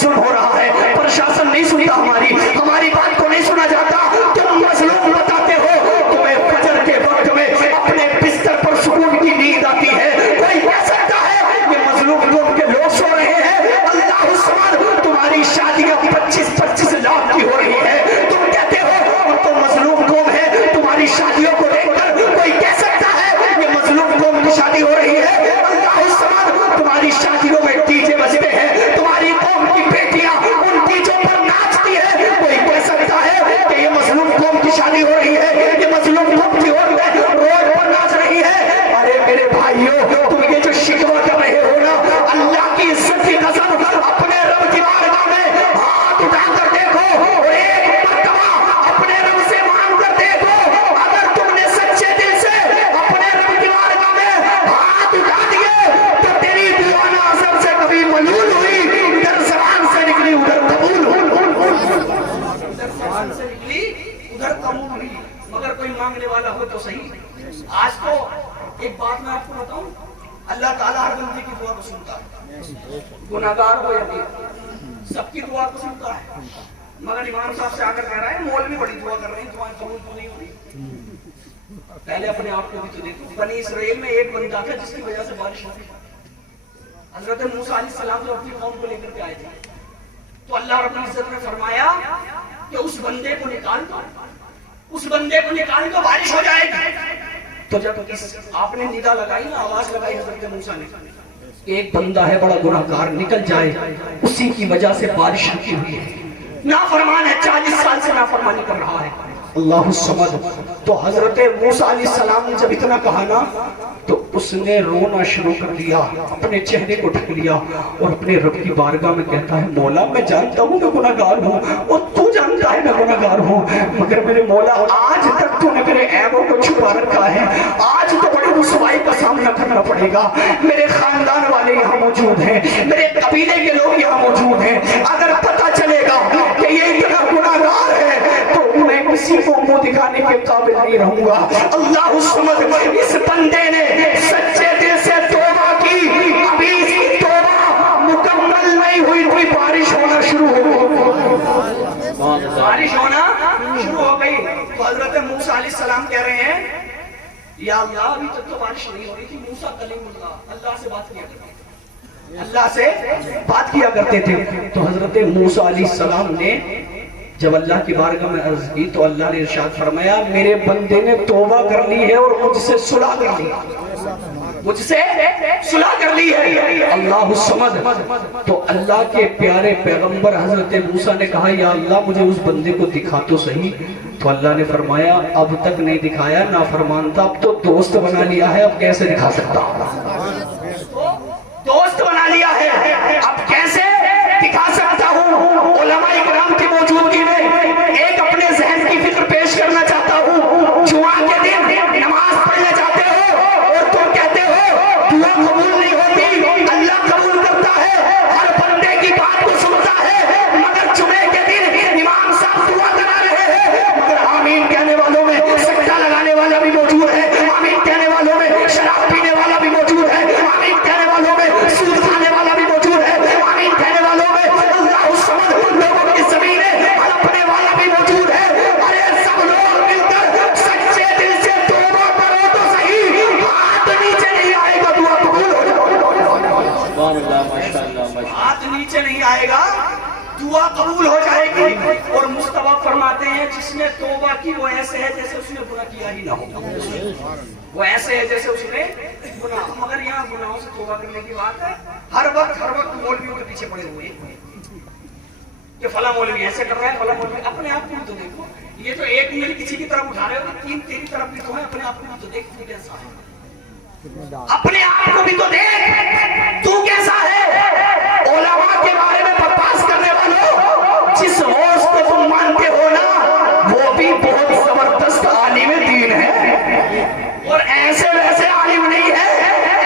ظلم ہو رہا ہے، پرشاسن نہیں سنتا ہماری بات کو نہیں سنا جاتا، تم مظلوم بتاتے ہو، تمہیں فجر کے وقت میں اپنے بستر پر سکون کی نیند آتی ہے، کوئی کہہ سکتا ہے یہ مظلوم لوگ کے لوگ سو رہے ہیں؟ اللہ الصمد، تمہاری شادیاں 25-25 لاکھ کی ہو رہی ہے، تم کہتے ہو تو مظلوم قوم ہے، تمہاری شادیوں کو دیکھ کر کوئی کہہ سکتا ہے یہ مظلوم قوم کی شادی ہو رہی ہے؟ اللہ الصمد، تمہاری شادیوں میں ڈی جے بجتے ہیں، تمہاری قوم کی بیٹیاں ان ڈیجوں پر ناچتی ہے، کوئی کہہ سکتا ہے کہ یہ مظلوم قوم کی شادی ہو رہی ہے، یہ مظلوم قوم کی عورتیں روڈ پر ناچ رہی ہے؟ ارے میرے بھائیوں، تم یہ جو شکوہ کر رہے ہو نا، اللہ کی عزت کی قسم اپنے رب کی بارگاہ میں ہاتھ اٹھا کر دیکھو اور ایک مرتبہ اپنے رب سے مانگ کر دیکھو، اگر تم نے سچے دل سے اپنے رب کی بارگاہ میں ہاتھ اٹھا دیے تو تیری دعا نہ اثر سے کبھی ملول ہوئی، ادھر زبان سے نکلی ادھر قبول ادھر قبول ہوئی، مگر کوئی مانگنے والا ہو تو صحیح۔ آج تو ایک بات میں آپ کو بتاؤں، اللہ تعالیٰ ہر بندے کی دعا کو سنتا ہے، گناہگار ہو یا نہیں، سب کی دعا کو سنتا ہے، مگر امام صاحب سے آ کر کہہ رہا ہے مولوی بڑی دعا کر رہے ہیں، دعائیں قبول تو نہیں ہو رہی۔ پہلے اپنے آپ کو بھی تو دیکھو، بنی اسرائیل میں ایک بندہ تھا جس کی وجہ سے بارش ہوتی، حضرت موسیٰ علیہ السلام جو اپنی قوم کو لے کر کے آئے تھے، تو اللہ رب العزت نے فرمایا کہ اس بندے کو نکال دو، اس بندے کو نکال دو، بارش ہو جائے گی۔ تو جب آپ نے ندا لگائی نا، آواز لگائی حضرت موسیٰ نے، ایک بندہ ہے بڑا گناہگار، نکل جائے، اسی کی وجہ سے بارش رکی ہوئی ہے، نافرمان ہے، 40 سال سے نافرمانی کر رہا ہے، اللہ الصمد۔ تو حضرت موسیٰ علیہ السلام نے جب اتنا کہا نا تو اس نے رونا شروع کر دیا، اپنے چہرے کو ڈھک لیا اور اپنے رب کی بارگاہ میں کہتا ہے مولا میں جانتا ہوں میں گناہگار ہوں اور تو جانتا ہے میں گناہگار ہوں، مگر میرے مولا آج تک تو نے میرے عیبوں کو چھپا رکھا ہے، آج تو بڑی رسوائی کا سامنا کرنا پڑے گا، میرے خاندان والے یہاں موجود ہیں، میرے قبیلے کے لوگ یہاں موجود ہیں، اگر پتہ چلے گا کہ یہ اتنا گناہگار ہے تو میں کسی کو منہ دکھانے کے قابل نہیں رہوں گا۔ اللہ الصمد، اس بندے نے سچے دل سے توبہ کی، ابھی اس کی توبہ مکمل نہیں ہوئی، بارش ہونا شروع ہو گئی، بارش ہونا شروع ہو گئی۔ تو حضرت موسیٰ علیہ السلام کہہ رہے ہیں یا اللہ ابھی تک تو بارش نہیں ہو رہی تھی، موسیٰ کلیم اللہ سے بات کیا کرتے تھے، اللہ سے بات کیا کرتے تھے۔ تو حضرت موسیٰ علیہ السلام نے جب اللہ کی بارگاہ میں عرض کی تو اللہ نے ارشاد فرمایا میرے بندے نے توبہ کر لی ہے اور مجھ سے صلح کر لی، مجھ سے صلح کر لی ہے، اللہ الصمد۔ تو اللہ کے پیارے پیغمبر حضرت موسیٰ نے کہا یا اللہ مجھے اس بندے کو دکھا تو صحیح، تو اللہ نے فرمایا اب تک نہیں دکھایا، نافرمان تھا، اب تو دوست بنا لیا ہے، اب کیسے دکھا سکتا ہوں؟ دوست بنا لیا ہے، اب کیسے دکھا سکتا ہوں؟ علماء کرام کی موجودگی میں ایک اپنے ذہن کی فکر پیش کرنا چاہتا ہوں، جمعہ کے دن نماز پڑھنے جاتے ہو اور تم کہتے ہو دعا قبول نہیں ہوتی، اللہ قبول کرتا ہے، ہر بندے کی بات کو سنتا ہے، مگر جمعے کے دن امام صاحب دعا کرا رہے ہیں، مگر آمین کہنے والوں میں سکتہ لگانے والا بھی موجود ہے، آمین کہنے والوں میں شراب پینے والا بھی موجود ہے، آمین کہنے والوں میں سود کھانے والا بھی موجود ہے، آمین کہنے والوں میں اللہ الصمد لوگوں کی زمینیں ہڑپنے والا بھی موجود ہے۔ ارے سب لوگ مل کر سچے دل سے توبہ کرو تو صحیح، ہاتھ نیچے نہیں آئے گا دعا قبول ہو جائے گی، ہاتھ نیچے نہیں آئے گا دعا قبول ہو جائے گی۔ اور مصطفیٰ فرماتے ہیں جس نے توبہ کی وہ ایسے ہے جیسے اس نے گناہ کیا ہی نہ ہو، وہ ایسے ہے جیسے اس نے گناہ، مگر یہاں گناہوں سے توبہ کرنے کی بات ہے، ہر وقت مولویوں کے پیچھے پڑے ہوئے ہیں کہ فلاں مولوی ایسے کر رہا ہے، فلاں مولوی، اپنے آپ کو بھی تو دیکھو، یہ تو ایک انگلی کسی کی طرف اٹھا رہے ہو، تین تیری طرف بھی تو ہے، اپنے آپ کو بھی تو دیکھ تو کیسا ہے، اپنے آپ کو بھی تو دیکھ تو کیسا ہے۔ علماء کے بارے میں بکواس کرنے والوں، جس غوث کو تم مانتے ہو نا وہ بھی بہت زبردست عالم دین ہے، اور ایسے ویسے عالم نہیں ہے،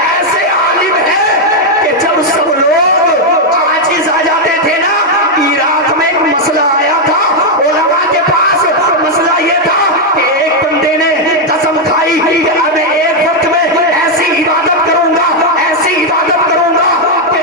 ایسے عالم ہے کہ جب سب لوگ عاجز آ جاتے تھے نا، عراق میں ایک مسئلہ آیا تھا، علماء کے پاس مسئلہ یہ تھا کہ ایک بندے نے قسم کھائی کہ میں ایک وقت میں ایسی عبادت کروں گا، ایسی عبادت کروں گا کہ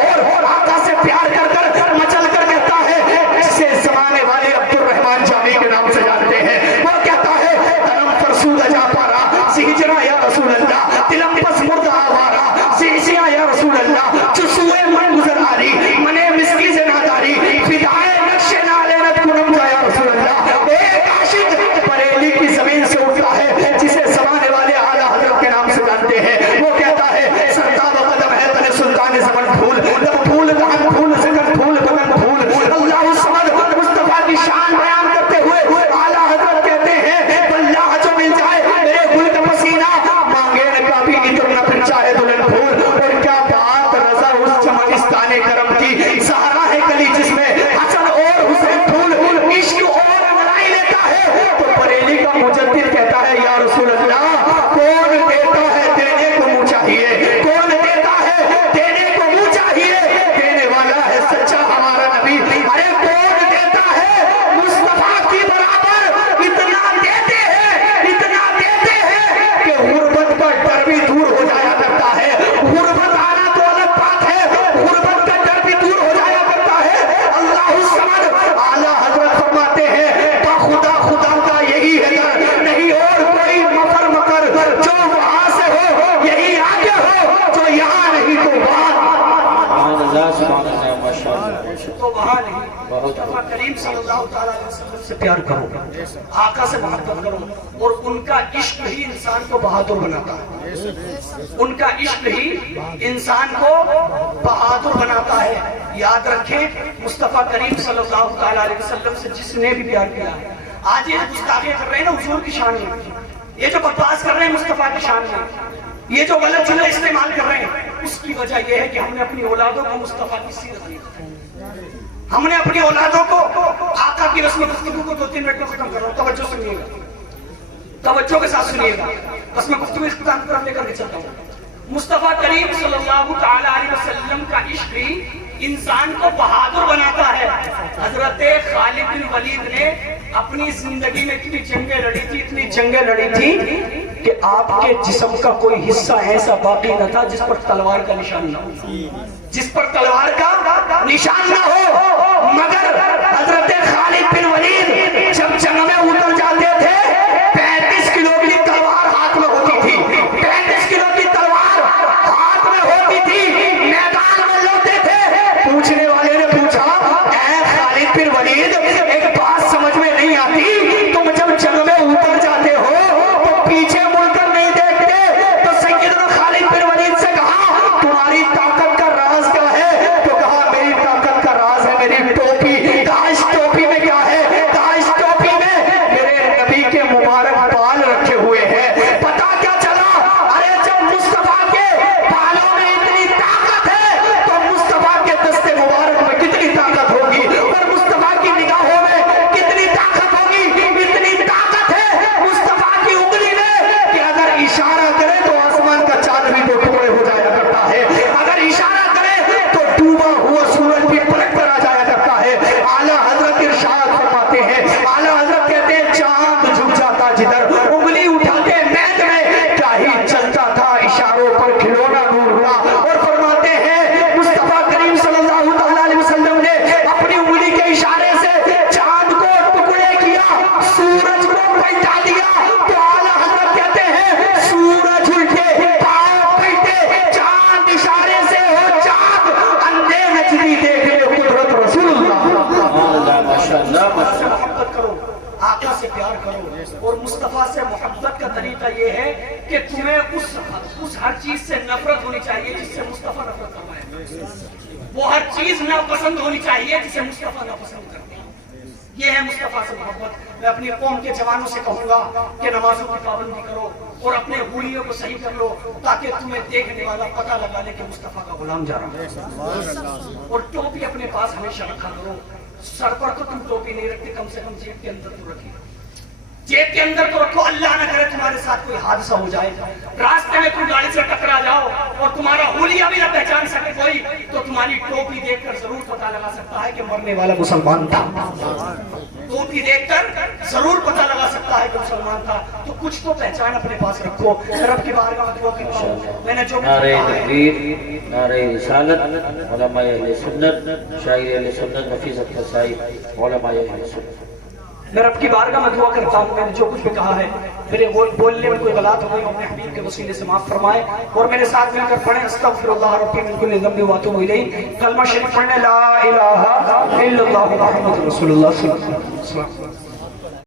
اور آقا سے پیار کر کر مچل کر کہتا ہے، جسے زمانے والے عبد الرحمن جامی کے نام سے جانتے ہیں، وہ کہتا ہے تنم فرسودہ جا پارا سہجرا یا رسول اللہ، دلم پس مردہ آوارا سہسیا یا رسول اللہ، چسوئے من گزر آری منے مسکی سے ناداری، فدائے نقش نالینت کنم جا یا رسول اللہ۔ ایک عاشق بریلی کی زمین سے اٹھا ہے جسے زمانے والے اعلیٰ حضرت کے نام سے جانتے ہیں، وہ کہتا ہے سرتاب قدم ہے تن سلطان زمن پھول، جب پھول دہن پھول سکن پھول بدن پھول، اللہ الصمد مصطفیٰ کی شان بیان کرتے ہوئے اعلیٰ حضرت کہتے ہیں واللہ جو مل جائے میرے گل کا پسینہ، مانگے کا بھی اتنا پھر چاہے دلن پھول۔ اور کیا بات رضا اس چمنستان کرم کی، سہارا ہے گلی جس میں حسن اور حسین پھول، عشق اور انگڑائی لیتا ہے تو بریلی کا مجدد کہتا ہے یا رسول اللہ، کون دیتا ہے دینے کو منہ چاہیے، کون دیتا ہے دینے کو منہ چاہیے، دینے والا ہے سچا ہمارا نبی، ارے کون دیتا ہے مصطفیٰ کی برابر، اتنا دیتے ہیں کہ غربت پر ڈر بھی دور ہو جایا کرتا ہے، غربت آنا تو الگ بات ہے، غربت کا ڈر بھی دور ہو جایا کرتا ہے۔ اللہ الصمد اعلیٰ حضرت فرماتے ہیں خدا خدا کا یہی ہے در، نہیں اور کوئی مفر مکر، جو وہاں سے ہو یہی آگے ہو، جو یہاں نہیں تو وہاں، تو وہاں نہیں۔ مصطفیٰ کریم صلی اللہ تعالیٰ علیہ وسلم سے پیار کرو، آقا سے محبت کرو، اور ان کا عشق ہی انسان کو بہادر بناتا ہے، ان کا عشق ہی انسان کو بہادر بناتا ہے۔ یاد رکھیں مصطفیٰ کریم صلی اللہ تعالیٰ علیہ وسلم سے جس نے بھی پیار کیا ہے، آج یہ گستاخی کر رہے ہیں نا حضور کی شان میں، یہ جو بکواس کر رہے ہیں مصطفیٰ کی شان میں، یہ جو غلط جملے استعمال کر رہے ہیں، اس کی وجہ یہ ہے کہ ہم نے اپنی اولادوں کو مصطفیٰ کی سیرت دی، ہم نے اپنی اولادوں کو آقا کی رسم گفتگو کو 2-3 منٹ میں ختم کر رہا ہوں، توجہ سنیے گا، توجہ کے ساتھ سنیے گا، بس میں گفتگو اختتام پر لے کر کے چلتا ہوں۔ مصطفیٰ کریم صلی اللہ تعالیٰ علیہ وسلم کا عشق بھی انسان کو بہادر بناتا ہے۔ حضرت خالد بن ولید نے اپنی زندگی میں اتنی جنگیں لڑی تھی کہ آپ کے جسم کا کوئی حصہ ایسا باقی نہ تھا جس پر تلوار کا نشان نہ ہو، جس پر تلوار کا نشان نہ ہو، مگر حضرت خالد بن ولید جب جنگ میں اتر جاتے تھے 35 کلو کی تلوار ہاتھ میں ہوتی تھی، 35 کلو کی تلوار ہاتھ میں ہوتی تھی، میدان میں لڑتے تھے۔ پوچھنے والے نے پوچھا اے خالد بن ولید، ایک بات سمجھ میں نہیں آتی، تم جب جنگ میں اتر جاتے ہو تو پیچھے مڑ کر نہیں دیکھتے، تو سیدنا خالد بن ولید سے کہا تمہاری طاقت کا راز کیا ہے؟ تو کہا میری طاقت کا راز ہے میری ٹوپی۔ کہا اس ٹوپی میں کیا ہے؟ کہا اس ٹوپی میں میرے نبی کے مبارک بال رکھے ہوئے ہیں۔ پتا کیا چلا؟ ارے جب مصطفیٰ کے بالوں میں اتنی طاقت ہے تو مصطفیٰ کے دستے مبارک میں کتنی طاقت ہوگی، اور مصطفیٰ کی نگاہوں میں کتنی طاقت ہوگی؟ اتنی طاقت ہے مصطفیٰ کی انگلی میں کہ اگر اشارہ کرے تو آسمان کا چاند بھی دو ٹکڑے ہو جایا کرتا ہے، اگر اشارہ کرے تو ڈوبا ہوا سورج بھی پلٹ کر آ جایا کرتا ہے۔ اعلیٰ حضرت ارشاد فرماتے ہیں، اعلیٰ حضرت کہتے ہیں چاند جھک جاتا جدھر انگلی اٹھاتے مہد میں، کیا ہی چلتا تھا اشاروں پر کھلونا نور ہوا۔ اور فرماتے ہیں مصطفیٰ کریم صلی اللہ تعالیٰ علیہ وسلم نے اپنی انگلی کے اشارے سے چاند کو ٹکڑے کیا، سورج کو پلٹا دیا، تو اعلیٰ حضرت کہتے ہیں سورج الٹے پاؤں پلٹے، چاند اشارے سے ہو چاند، اندھے نچلی دیکھ لے قدرت رسول اللہ۔ آقا سے محبت کرو، آقا سے پیار کرو، اور مصطفیٰ سے محبت کا طریقہ یہ ہے کہ تمہیں اس ہر چیز سے نفرت ہونی چاہیے جس سے مصطفیٰ نفرت کرتا ہے، وہ ہر چیز ناپسند ہونی چاہیے جسے مصطفیٰ ناپسند کرتا ہے۔ یہ ہے مصطفیٰ سے محبت۔ میں اپنی قوم کے جوانوں سے کہوں گا کہ نمازوں کی پابندی کرو اور اپنے غولیوں کو صحیح کر لو، تاکہ تمہیں دیکھنے والا پتہ لگا لے کہ مصطفیٰ کا غلام جا رہا ہے۔ اور ٹوپی اپنے پاس ہمیشہ رکھا کرو، سر پر تو تم ٹوپی نہیں رکھتے، کم سے کم جیب کے اندر تو رکھیے، جیب کے اندر تو رکھو، اللہ نہ کرے تمہارے ساتھ کوئی حادثہ ہو جائے، راستے میں تم گاڑی سے ٹکرا جاؤ اور تمہارا حلیہ بھی نہ پہچان سکے کوئی، تو تمہاری ٹوپی دیکھ کر ضرور پتہ لگا سکتا ہے کہ مرنے والا مسلمان تھا، ٹوپی دیکھ کر ضرور پتہ لگا سکتا ہے کہ مسلمان تھا۔ تو کچھ تو پہچان اپنے پاس رکھو. رب کی بارگاہ میں دعا کرتا ہوں میں نے جو نعرہ تکبیر، نعرہ رسالت، علماء اہل سنت، شاعر اہل سنت نفیس القصائی، علماء اہل سنت. میں رب کی بارگاہ میں دعا کرتا ہوں میں نے جو کچھ بھی کہا ہے میرے بولنے میں کوئی غلط ہو گئی اپنے حبیب کے وسیلے سے معاف فرمائے اور میرے ساتھ مل کر پڑھیں استغفر اللہ ربی من کل ذنب واتوب الیہ. کلمہ شریف پڑھنے لا الہ الا اللہ محمد رسول اللہ صلی اللہ علیہ وسلم.